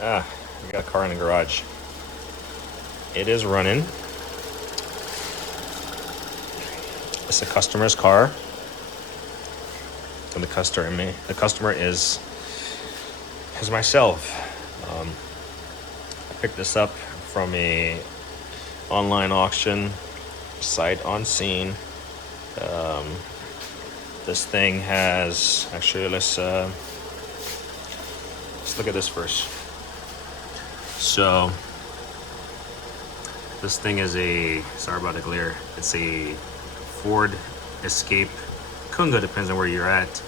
I got a car in the garage. It is running. It's a customer's car. And the customer is myself. I picked this up from a online auction site on scene. This thing has actually let's look at this first. So this thing is sorry about the glare. It's a Ford Escape Kunga, depends on where you're at.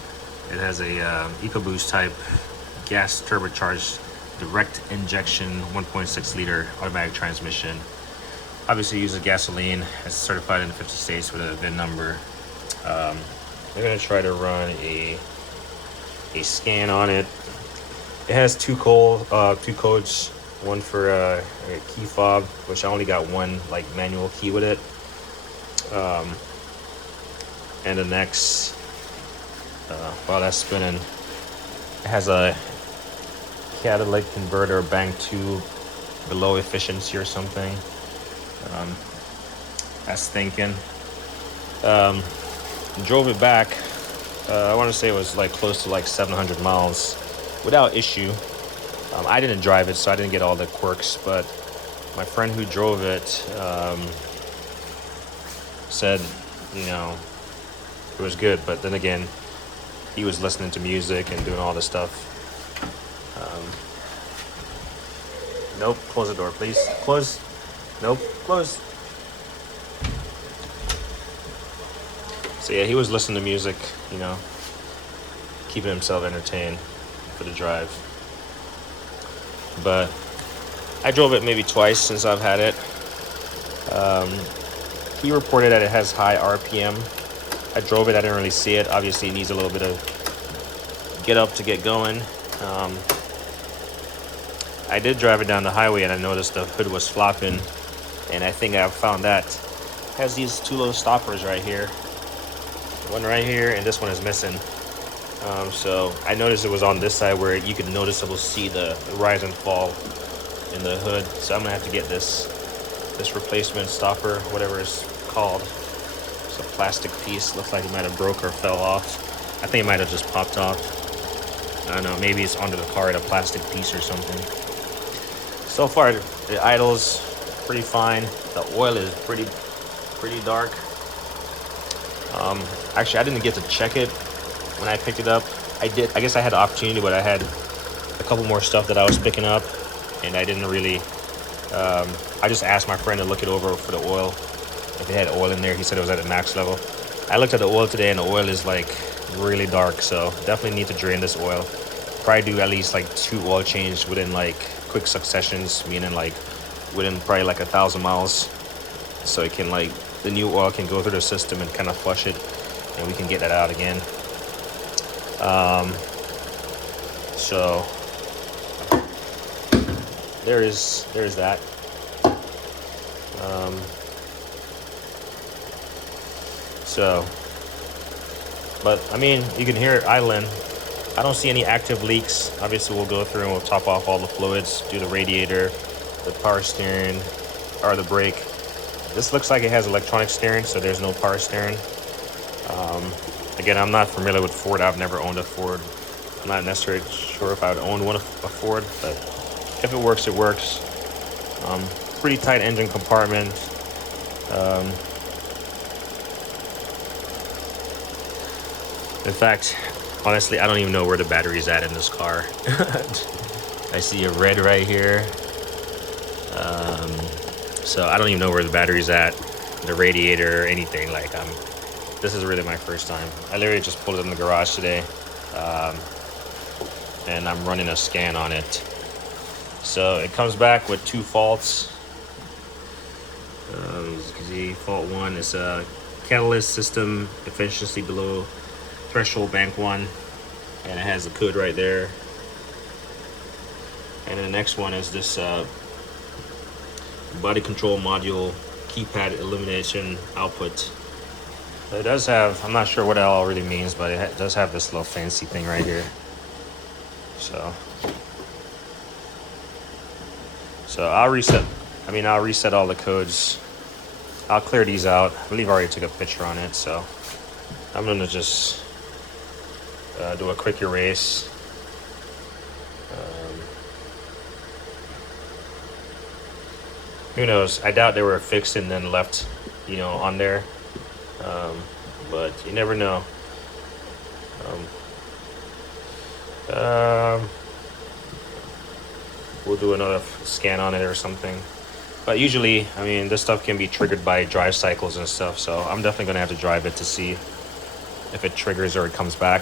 It has a EcoBoost type gas turbocharged direct injection 1.6 liter automatic transmission. Obviously uses gasoline. It's certified in 50 states with a VIN number. They're gonna try to run a scan on it. It has two codes, one for a key fob, which I only got one like manual key with it. And the next, while that's spinning, it has a catalytic converter bank tube below efficiency or something. That's thinking. Drove it back. I want to say it was like close to like 700 miles without issue. I didn't drive it, so I didn't get all the quirks, but my friend who drove it said, it was good. But then again, he was listening to music and doing all this stuff. Nope, close the door, please. Close. Nope, close. So yeah, he was listening to music, keeping himself entertained for the drive. But I drove it maybe twice since I've had it. He reported that it has high RPM. I drove it, I didn't really see it. Obviously it needs a little bit of get up to get going. I did drive it down the highway and I noticed the hood was flopping, and I think I found that. It has these two little stoppers right here. One right here, and this one is missing. So I noticed it was on this side where you could noticeably see the rise and fall in the hood. So I'm gonna have to get this replacement stopper, whatever it's called. It's a plastic piece. Looks like it might have broke or fell off. I think it might have just popped off. I don't know, maybe it's under the car at a plastic piece or something. So far, the idle's pretty fine. The oil is pretty dark. Actually, I didn't get to check it when I picked it up. I guess I had the opportunity, but I had a couple more stuff that I was picking up, and I didn't really. I just asked my friend to look it over for the oil. If it had oil in there, he said it was at the max level. I looked at the oil today, and the oil is like really dark, so definitely need to drain this oil. Probably do at least like 2 oil changes within like quick successions, meaning like within probably like 1,000 miles, so it can like the new oil can go through the system and kind of flush it, and we can get that out again. So there's that. But I mean, you can hear it idling. I don't see any active leaks. Obviously, we'll go through and we'll top off all the fluids, do the radiator, the power steering, or the brake. This looks like it has electronic steering, so there's no power steering. Again, I'm not familiar with Ford. I've never owned a Ford. I'm not necessarily sure if I would own a Ford, but if it works, it works. Pretty tight engine compartment. In fact, honestly, I don't even know where the battery's at in this car. I see a red right here. So I don't even know where the battery's at, the radiator, or anything. Like, this is really my first time. I literally just pulled it in the garage today, and I'm running a scan on it. So it comes back with 2 faults. As you can see, fault 1 is a catalyst system efficiency below threshold bank 1, and it has the code right there. And then the next one is this body control module keypad illumination output. It does have, I'm not sure what it all really means, but it does have this little fancy thing right here. So So I'll reset. I'll reset all the codes. I'll clear these out. I believe I already took a picture on it, so I'm gonna just do a quick erase. Who knows? I doubt they were fixed and then left, on there. But you never know. We'll do another scan on it or something. But usually, this stuff can be triggered by drive cycles and stuff. So I'm definitely gonna have to drive it to see if it triggers or it comes back.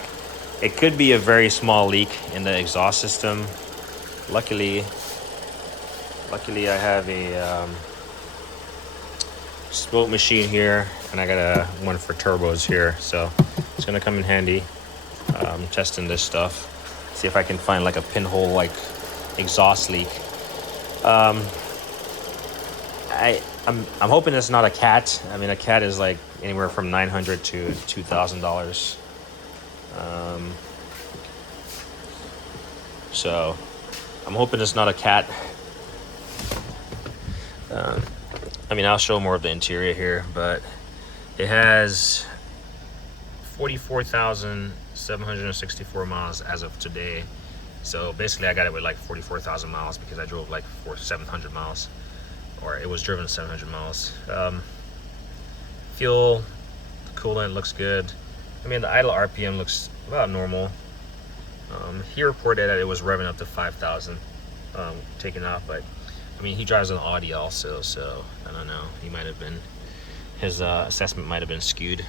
It could be a very small leak in the exhaust system. Luckily I have a smoke machine here, and I got one for turbos here, so it's gonna come in handy. Testing this stuff, see if I can find like a pinhole like exhaust leak. I'm hoping it's not a cat. A cat is like anywhere from $900 to $2,000. So I'm hoping it's not a cat. I'll show more of the interior here, but it has 44,764 miles as of today. So basically I got it with like 44,000 miles because I drove like 700 miles, or it was driven 700 miles. Fuel, coolant looks good. The idle RPM looks about normal. He reported that it was revving up to 5,000 taking off, but he drives an Audi also, so I don't know. He might have been, his assessment might have been skewed.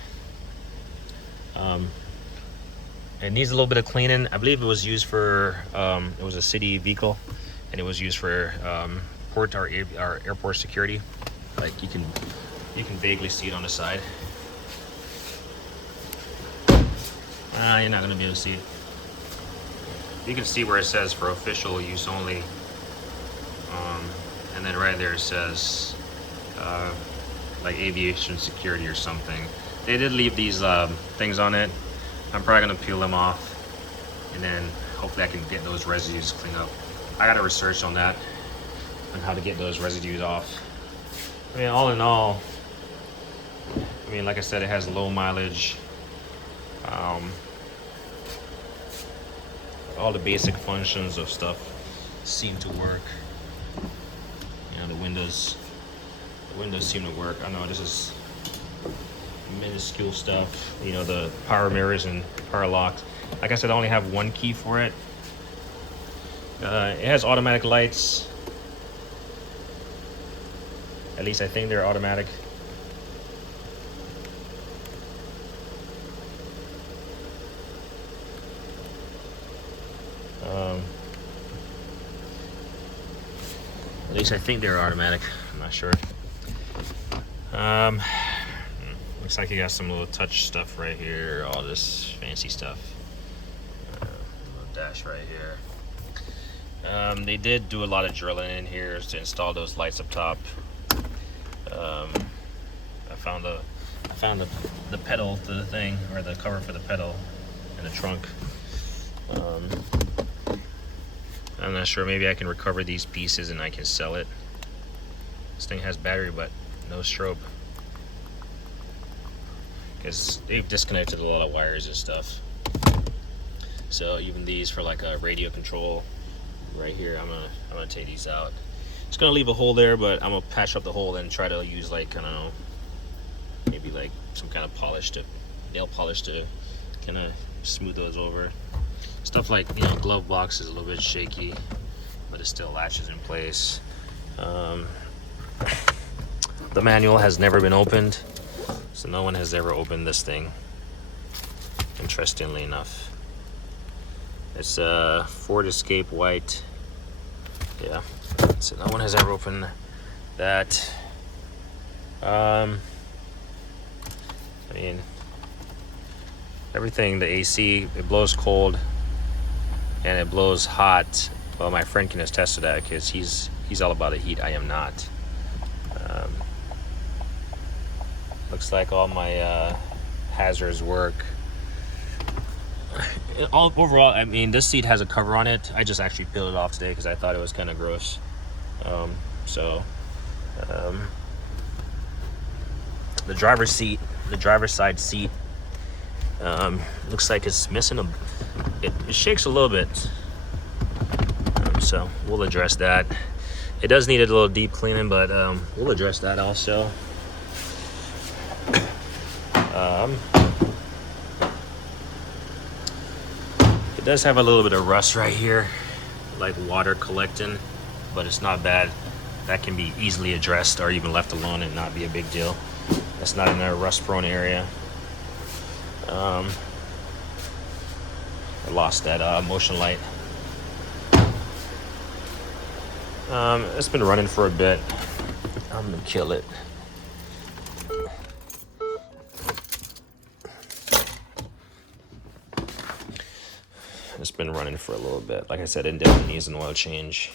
It needs a little bit of cleaning. I believe it was used for, it was a city vehicle, and it was used for port or airport security. Like you can vaguely see it on the side. You're not gonna be able to see it. You can see where it says for official use only. And then right there it says like aviation security or something. They did leave these things on it. I'm probably gonna peel them off, and then hopefully I can get those residues cleaned up. I gotta research on that, on how to get those residues off. All in all, like I said, it has low mileage. All the basic functions of stuff seem to work. The windows seem to work. I know this is minuscule stuff. The power mirrors and power locks. Like I said, I only have one key for it. It has automatic lights. At least I think they're automatic. At least I think they're automatic. I'm not sure. Looks like you got some little touch stuff right here. All this fancy stuff. Little dash right here. They did do a lot of drilling in here to install those lights up top. I found the pedal to the thing, or the cover for the pedal in the trunk. I'm not sure. Maybe I can recover these pieces and I can sell it. This thing has battery, but no strobe, because they've disconnected a lot of wires and stuff. So even these for like a radio control right here, I'm gonna take these out. It's gonna leave a hole there, but I'm gonna patch up the hole and try to use like, I don't know, maybe like some kind of nail polish to kind of smooth those over. Stuff like, glove box is a little bit shaky, but it still latches in place. The manual has never been opened, so no one has ever opened this thing, interestingly enough. It's a Ford Escape white. Yeah, so no one has ever opened that. Everything, the AC, it blows cold and it blows hot. Well, my friend can attest to that because he's all about the heat. I am not. Looks like all my hazards work. Overall, this seat has a cover on it. I just actually peeled it off today because I thought it was kind of gross. So the driver's side seat, looks like it's missing it shakes a little bit. So we'll address that. It does need a little deep cleaning, but we'll address that also. It does have a little bit of rust right here, like water collecting, but it's not bad. That can be easily addressed or even left alone and not be a big deal. That's not in a rust-prone area. I lost that motion light. It's been running for a bit. I'm gonna kill it. It's been running for a little bit. Like I said, it definitely needs an oil change.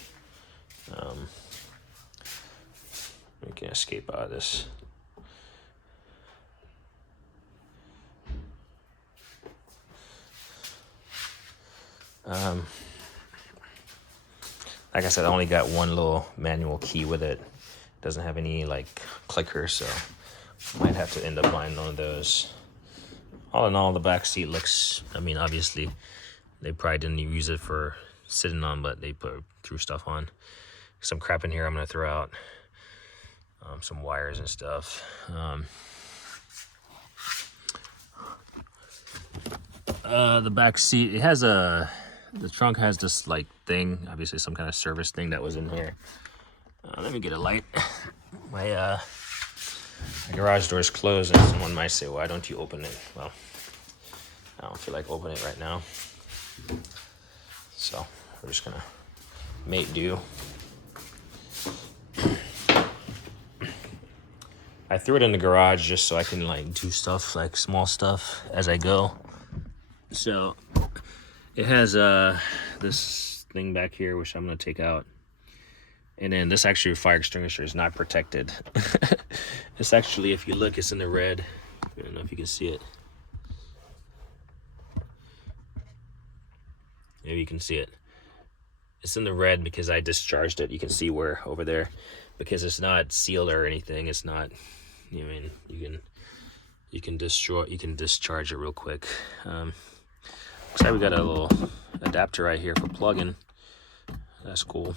We can escape out of this. Like I said, I only got one little manual key with it. Doesn't have any like clicker, so might have to end up buying one of those. All in all, the back seat looks, I mean, obviously they probably didn't use it for sitting on, but they threw stuff on. Some crap in here I'm gonna throw out. Some wires and stuff. The back seat, it has the trunk has this like thing, obviously some kind of service thing that was in here. Let me get a light. My garage door is closed, and someone might say, why don't you open it? Well, I don't feel like opening it right now. So we're just gonna make do. I threw it in the garage just so I can like do stuff, like small stuff as I go. So it has this thing back here, which I'm gonna take out. And then this actually fire extinguisher is not protected. It's actually, if you look, it's in the red. I don't know if you can see it. Maybe you can see it. It's in the red because I discharged it. You can see where over there, because it's not sealed or anything. It's not. I mean, you can discharge it real quick. Looks like we got a little adapter right here for plugging. That's cool.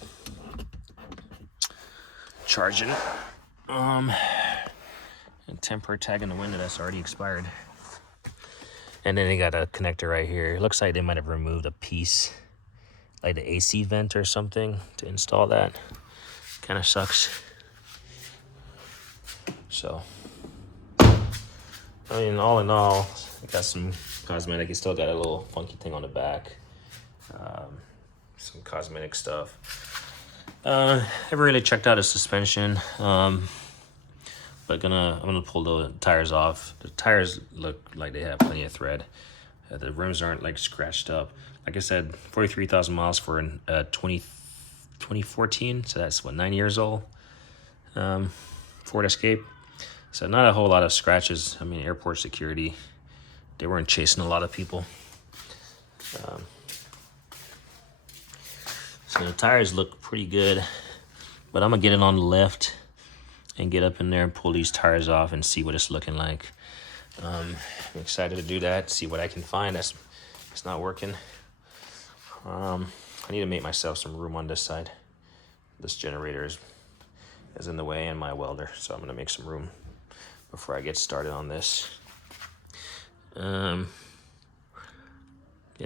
Charging. And temporary tag in the window that's already expired. And then they got a connector right here. It looks like they might have removed a piece, like the AC vent or something, to install that. Kind of sucks. So, I mean, all in all, I got some cosmetic. It still got a little funky thing on the back. Some cosmetic stuff. I haven't really checked out a suspension. But I'm gonna pull the tires off. The tires look like they have plenty of thread. The rims aren't like scratched up. Like I said, 43,000 miles for a 2014. So that's what, 9 years old. Ford Escape. So not a whole lot of scratches. I mean, airport security, they weren't chasing a lot of people. So the tires look pretty good, but I'm gonna get it on the lift and get up in there and pull these tires off and see what it's looking like. I'm excited to do that, see what I can find that's not working. I need to make myself some room on this side. This generator is in the way, and my welder, so I'm gonna make some room before I get started on this. Yeah,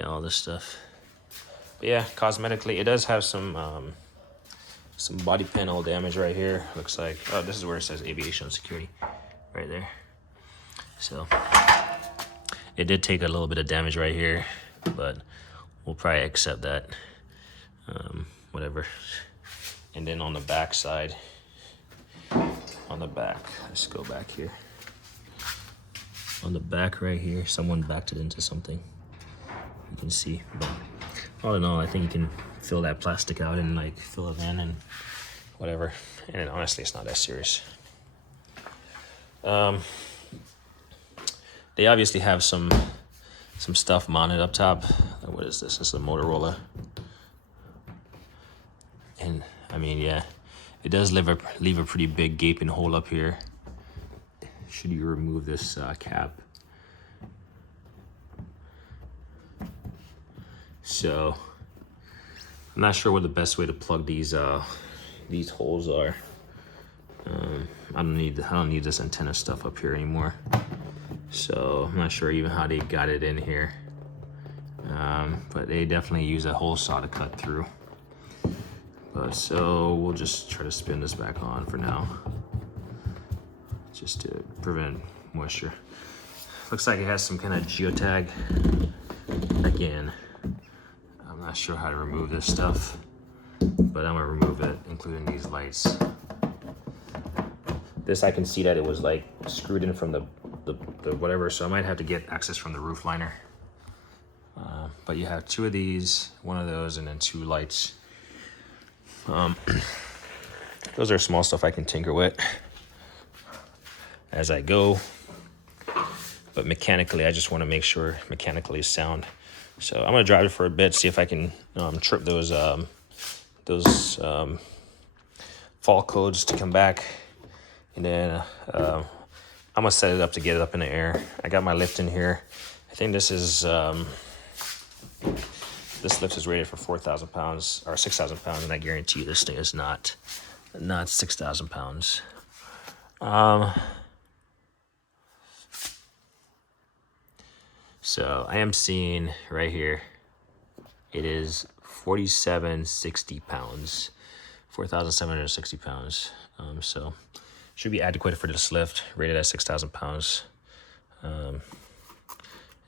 all this stuff. But yeah, cosmetically, it does have some body panel damage right here. Looks like, oh, this is where it says aviation security, right there. So it did take a little bit of damage right here, but we'll probably accept that. Whatever. And then on the back side, let's go back here. On the back right here, someone backed it into something. You can see, but all in all, I think you can fill that plastic out and like fill it in and whatever. And honestly, it's not that serious. They obviously have some stuff mounted up top. What is this? This is a Motorola. And I mean, yeah, It does leave a pretty big gaping hole up here. Should you remove this cap? So I'm not sure what the best way to plug these holes are. I don't need this antenna stuff up here anymore. So I'm not sure even how they got it in here. But they definitely use a hole saw to cut through. But so we'll just try to spin this back on for now, just to prevent moisture. Looks like it has some kind of geotag. Again, I'm not sure how to remove this stuff, but I'm gonna remove it, including these lights. This, I can see that it was like screwed in from the whatever, so I might have to get access from the roof liner. But you have 2 of these, 1 of those, and then 2 lights. Those are small stuff I can tinker with as I go. But mechanically, I just want to make sure mechanically is sound. So I'm gonna drive it for a bit, see if I can trip those fault codes to come back, and then I'm gonna set it up to get it up in the air. I got my lift in here. I think this is this lift is rated for 4,000 pounds or 6,000 pounds, and I guarantee you this thing is not 6,000 pounds. So I am seeing right here, it is 4,760 pounds, 4,760 pounds. So should be adequate for this lift, rated at 6,000 pounds. And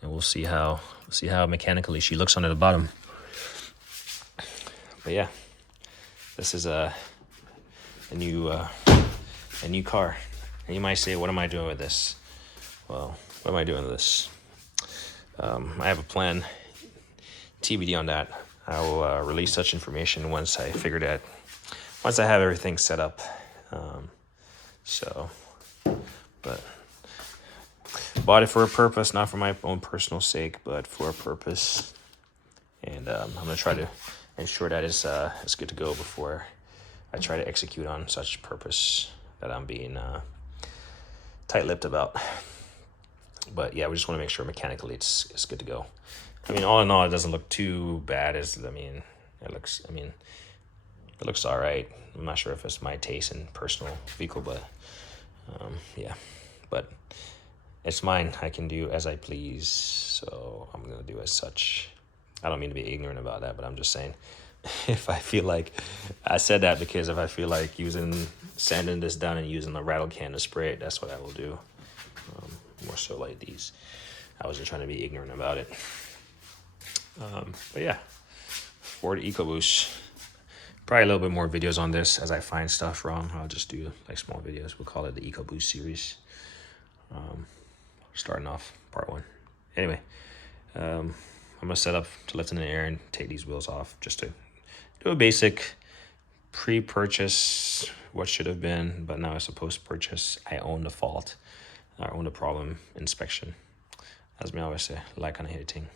we'll see how mechanically she looks under the bottom. But yeah, this is a new car. And you might say, what am I doing with this? Well, what am I doing with this? I have a plan, TBD on that. I will release such information once I have everything set up. But bought it for a purpose, not for my own personal sake, but for a purpose. And I'm gonna try to ensure that it's good to go before I try to execute on such purpose that I'm being tight-lipped about. But yeah, we just want to make sure mechanically it's good to go. I mean, all in all, it doesn't look too bad. It looks all right. I'm not sure if it's my taste in personal vehicle, but yeah. But it's mine. I can do as I please, so I'm gonna do as such. I don't mean to be ignorant about that, but I'm just saying, if I feel like, I said that because if I feel like sanding this down and using a rattle can to spray it, that's what I will do. More so like these. I wasn't trying to be ignorant about it. But yeah, Ford EcoBoost. Probably a little bit more videos on this as I find stuff wrong. I'll just do like small videos. We'll call it the EcoBoost series. Starting off part 1. Anyway, I'm gonna set up to lift in the air and take these wheels off just to do a basic pre-purchase, what should have been, but now it's a post-purchase. I own the fault. I own the problem inspection. As me always say, like on a hitting.